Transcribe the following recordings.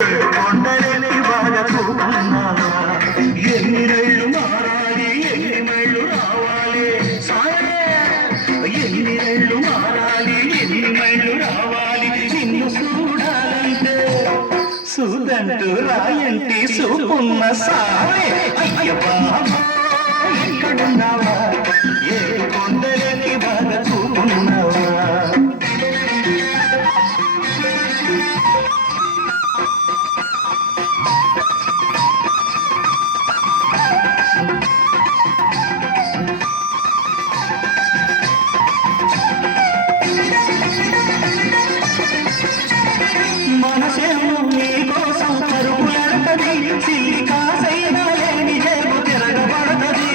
కొండలెక్కి బాగా చూపున్నావా ఎన్ని రైళ్ళు మారాలి ఎన్ని మైళ్ళు రావాలి ఎన్ని రైళ్ళు మారాలి ఎన్ని మైళ్ళు రావాలి నిన్ను చూడాలంటే చూడంటూ రాయంటి చూపున్న సావే అయ్య బాబా ఎక్కడున్నావా ఏ కొండలెక్కి బాగా చూపున్నావా మనసేమో నీకోసం పరుగులెడతది సిల్లి కాసైనా లేని జేబు తిరగబడతది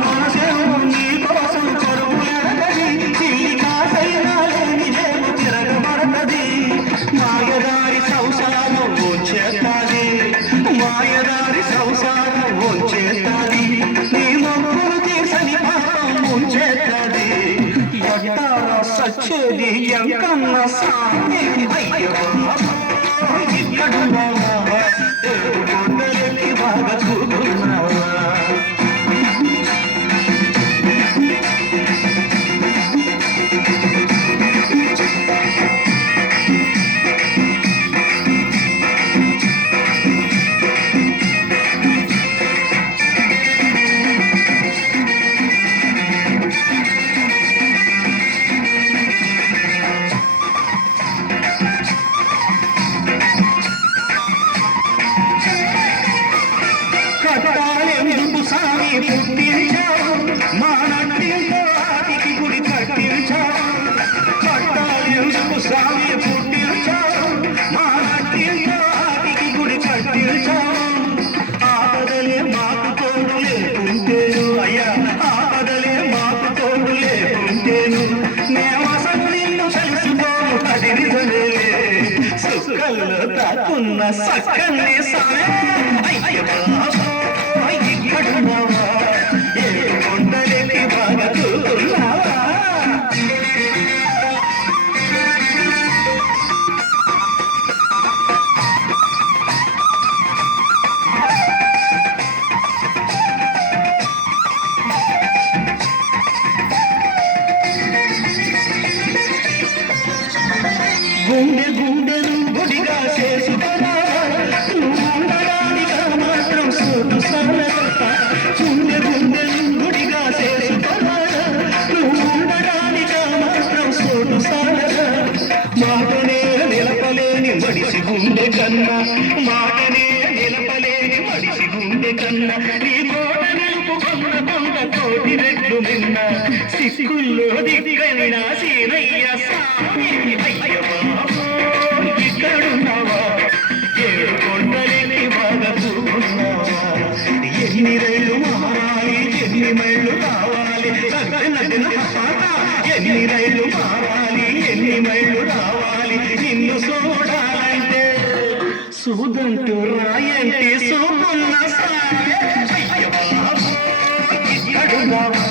మనసేమో నీకోసం పరుగులెడతది సిల్లి కాసైనా లేని జేబు తిరగబడతది మాయదారి సంసారం వచ్చేస్తాది మాయదారి సంసారం వచ్చేస్తాది నీ మొక్కులు తీసని పాపం ముంచేస్తాది ఎట్టారా సచ్చేది ఎంకన్న సామి అయ్యో ఇక్కడున్నావా కొండలెక్కి బాగా చూపున్నావా కట్టాలెందుకు సామి పుట్టించావు మా నట్టింతో ఆటికి గుడి కట్టించావు కట్టాలెందుకు సామి పుట్టించావు మా నట్టింతో ఆటికి గుడి కట్టించావు ఆపదలే మాకు తోడు లేకుంటేను అయ్యా ఆపదలే మాకు తోడు లేకుంటేను మేమసలు నిన్ను తెలుసుకోను అది నిజమే సుఖంలో తాకున్న సక్కల్ని సామే అయ్య బాబా ఇక్కడున్నావా ఏ కొండలెక్కి బాగా చూస్తున్నావా గుండె గుండెను గుడిగా చేసుకున్నా ఉండడానిక మాత్రం సోటు గుండె గుండెను గుడిగా చేసుకున్నా ఉండడానిక మాత్రం సోటు మాటనే నిలపలేని మడిసి గుండె కన్నా మాటనే నిలపలేని మడిసి గుండె కన్నా నీ కోట నిలుపుకున్న కొండ కోటి రెట్లు నిన్న సిక్కుల్లో దిక్కైనా సీనయ్య సామి అయ్య బాబో ఇక్కడున్నావా ఏ కొండలెక్కి బాగా చూస్తున్నావా ఎన్ని రైళ్ళు మారాలి ఎన్ని మైళ్ళు రావాలి ఎన్ని రైళ్ళు మారాలి ఎన్ని మైళ్ళు రావాలి నిన్ను చూడాలంటే చూడంటూ రాయంటే చూపున్న సామి అయ్య బాబో ఇక్కడున్నావా